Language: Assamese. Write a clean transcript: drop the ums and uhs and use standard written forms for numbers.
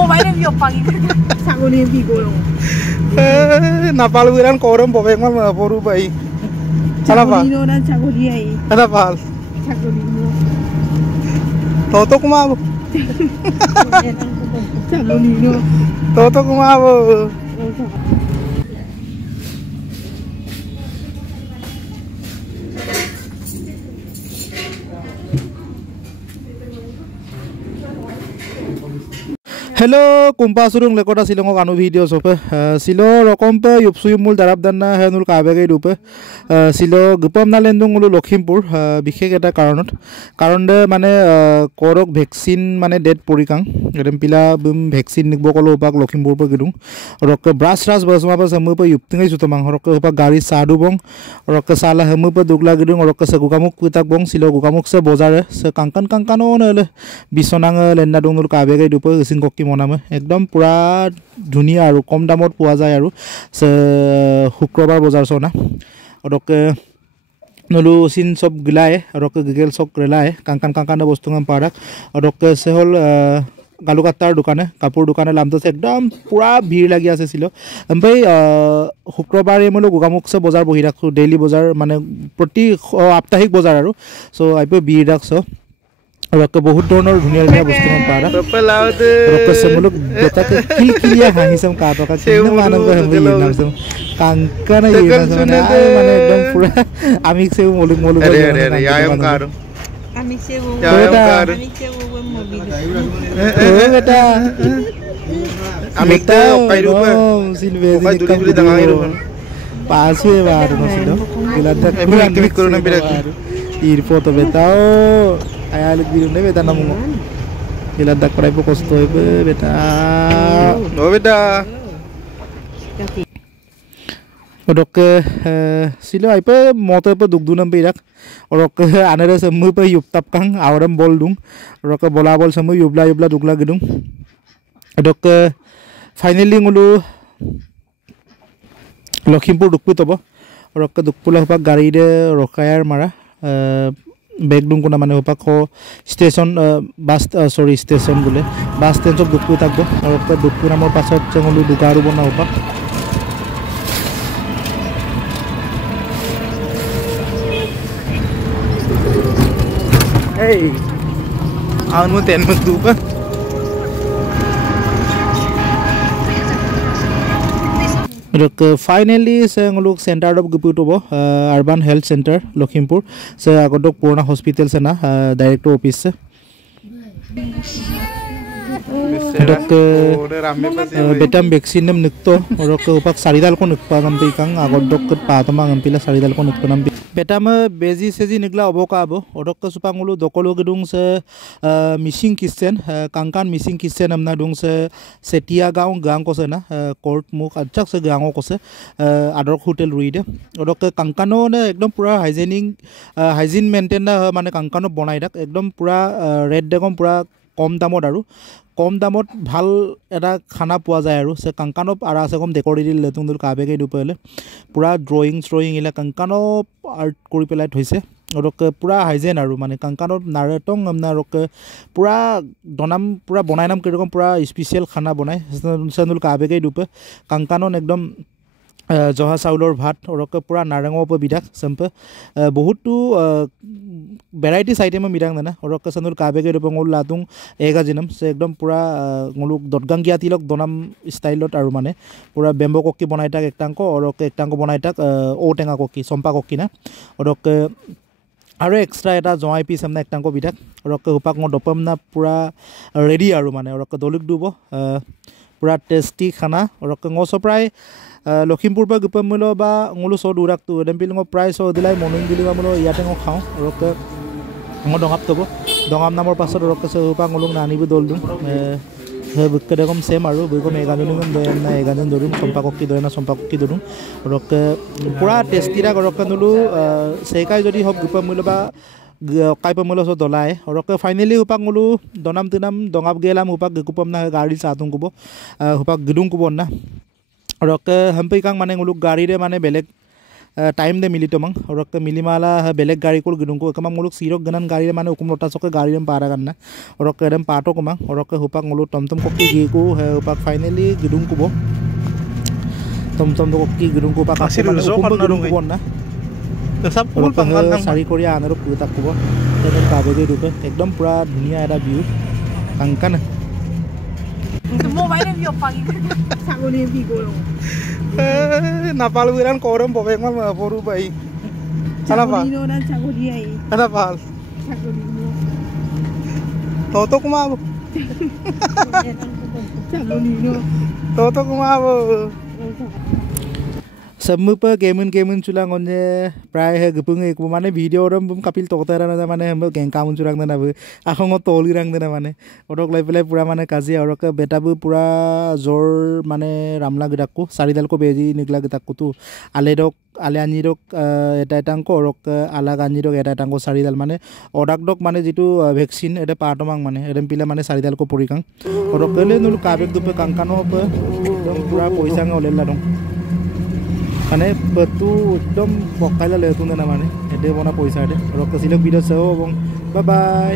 Mobilnya biopang itu. Sagulnya bigolong. Napal wiran korum bobek mah poru bai. Sagulino dan sagulia ini. Napal. Sagulino. Toto kumabo. Sagulino. Toto kumabo. Hello, kumpa surung lekota silongo kanu video sope. Silo rokompe yupsu yumul darab danna henul kabege dupe. Silo gupam na lendung ulu Lakhimpur bikhek eta karonde mane korok vaccine mane dead porikang. Gedem pila bum vaccine nikbo kolo upak Lakhimpur pe gedung. Rok brush ras basma pa samu pe yuptingai sutamang rok upak gari sadu bong. Rok sala hamu pe dugla gedung rok se gukamuk kutak bong silo gukamuk se bozare se kangkan ole bisonang lenda dungul kabege dupe singkok মনামে একদম পুরা ধুনিয়া আৰু কম দামত পোৱা যায় আৰু শুক্ৰবাৰ বজাৰ সোনা অৰকে নলু সিন সব গিলায় অৰকে গিগেল সব ৰেলায় কাংকান বস্তু কাম পাৰাক অৰকে সে হল গালুকাটাৰ দোকানে কাপোৰ দোকানে লামটো একদম পুৰা ভিৰ লাগি আছে ছিল এমপাই শুক্ৰবাৰে মলো গোগামুখছে বজাৰ বহি ৰাখো ডেইলি বজাৰ মানে প্ৰতি সাপ্তাহিক বজাৰ আৰু সো আইপে ভিৰ ৰাখছো रक बहुत धৰণৰ ধুনিয়া ধুনিয়া বস্তু মান পাৰা रक semuluk beta ke kilkilia hangisam ka to ka kinna manan ko hembe yinam sam kankana yinam mane ekdom pura amik se moluk yayam karo amik se mobil beta amik ta okai rupa silvezi duri dangai rupa pasu e baru nasilo gilata pura aktivit korona birak ir foto betao ayah lebih dulu beta namu gila dak perai pokos tu beta oh beta odok silo ay pe motor pe duk dunam berak odok anere semu pe yup tap kang awram bol dung odok bola bol semu yubla dugla gedung odok finally ngulu Lakhimpur dukpu tobo odok dukpula pak gari de rokayar mara বেগডুং কোনা মানে ওপাক স্টেশন বাস সরি স্টেশন বলে বাস স্টেশন সব দুকু থাকবো আর ওপর দুকু নামৰ পাছত চেঙলু দুকাৰু বনা ওপাক এই আউন মতে এন মত দুপা Rok finally se ngoluk center of guputobo urban health center Lakhimpur se agodok purna hospital se na director office se dok betam vaccine nem nukto rok upak saridal ko nukpa gam pikang agodok patama gam pila saridal ko nukpa nam betam bezi seji nigla oboka abo odok supangulu dokolo gedung se missing kitchen kangkan missing kitchen amna dung se setia gang ko se na court muk achak se gang ko se adok hotel ruide odok kangkano ne ekdom pura hygiene maintain na mane kangkano bonai dak ekdom pura red degom pura কম দামত আৰু কম দামত ভাল এটা খানা পোৱা যায় আৰু সে কাংকানো আৰা আছে কম ডেকৰি দিল তুন্দুল কাবেগে দুপলে পুৰা ড্ৰয়িং ইলা কাংকানো আৰ্ট কৰি পেলাই থৈছে ৰক পুৰা হাইজেন আৰু মানে কাংকানো নাৰেটং আমনা ৰক পুৰা দনাম পুৰা বনাই নাম কিৰকম পুৰা স্পেশাল খানা বনাই তুন্দুল কাবেগে দুপে কাংকানো একদম জহা চাউলৰ ভাত ৰক পুৰা নাৰঙৰ ওপৰ বিধাক সম্পে বহুতো ভ্যাৰাইটিস আইটেম মিৰাং না ৰক চন্দুল কাবেগে ৰপঙল লাতুং এগা জিনম সে একদম পুৰা ngoluk দটগাংগিয়া তিলক দনাম স্টাইলত আৰু মানে পুৰা বেম্বো ককি বনাই তাক একটাংক ৰক একটাংক বনাই তাক ও টেঙা ককি চম্পা ককি না ৰক আৰু এক্সট্ৰা এটা জয় পিস আমনা একটাংক বিধাক ৰক উপাক ম দপম না পুৰা ৰেডি আৰু মানে ৰক দলুক দুব পুৰা টেস্টি খানা ৰক ngos প্ৰায় Lakhimpur pa gupam mulo ba ngulu so durak tu dempil ngo price so dilai morning dili ba mulo yate ngo khao rok ngo dongap tobo dongam namor pasor rok se pa ngulung nani bu doldum he bukke dekom same aru buko meganun doyam na eganun dorum sompa kokki doyna sompa kokki dorum rok pura tasty ra rok nulu sekai jodi hok gupam mulo ba kaipa mulo so dolai rok finally upak ngulu donam tinam dongap gelam upak gupam na gari satung kubo upak gedung kubo na रक हमपे कांग माने nguluk गाड़ी रे माने बेलेग टाइम दे मिली तो मंग और के मिली माला बेलेग गाड़ी को गिदुं को कमा मुलुक सिरोक गनन गाड़ी माने उकुम लोटा सके गाड़ी में पारा करना और के दम पाटो को मंग और के हुपाक मुलु टमटम कोकी गी को हुपाक फाइनली गिदुं को बो टमटम कोकी गिदुं को पाक आसिर उकुम गिदुं को बन्ना सब फुल पंगाल सारी कोरिया आनरो पुताक को तेन काबे रुपे एकदम पूरा धुनिया एटा व्यू कांकान মোবাইলে ভিডিও পাগি ছাগলীর বিগড়ং নাপাল বিরান করম ববেক মান পরু পাই ছাগলীর না ছাগলী আই এটা ভাল ছাগলীর তো কুমাবো ছাগলীর তো কুমাবো Semua pe game culang onye prai he gepung ek mane video ram bum kapil tokta rana mane hem geng kamun curang dana bu akhong toli rang dana mane odok lai pele pura mane kazi orok beta bu pura jor mane ramla gidakku saridal ko beji nigla gidakku tu ale ani dok eta etangko orok ala gani dok eta etangko saridal mane odak dok mane jitu vaccine eta patomang mane edem pila mane saridal ko porikang orok le nul kabek dupe kangkano pe pura poisa ngolela dong মানে betu एकदम पकाइला लेतुन ना माने एदे बना पैसा दे रक सिलक भिडियो छ बा बाय